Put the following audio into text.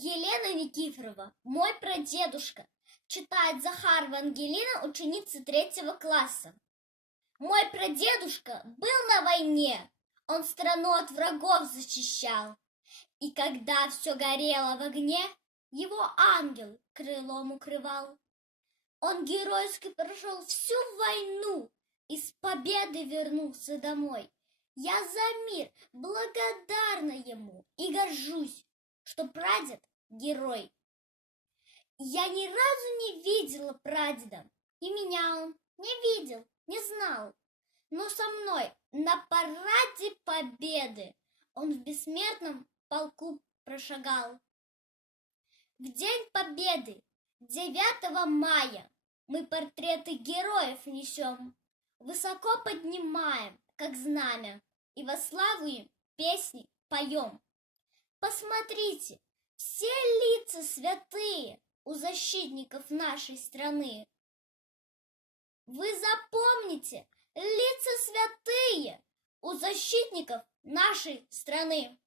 Елена Никифорова, мой прадедушка, читает Захарова Ангелина, ученица 3 класса. Мой прадедушка был на войне, он страну от врагов защищал. И когда все горело в огне, его ангел крылом укрывал. Он геройски прошел всю войну и с победой вернулся домой. Я за мир благодарна ему и горжусь, что прадед — герой. Я ни разу не видела прадеда, и меня он не видел, не знал. Но со мной на параде победы он в бессмертном полку прошагал. В День Победы, 9 мая, мы портреты героев несем, высоко поднимаем, как знамя, и во славу им песни поем. Посмотрите, все лица святые у защитников нашей страны. Вы запомните, лица святые у защитников нашей страны.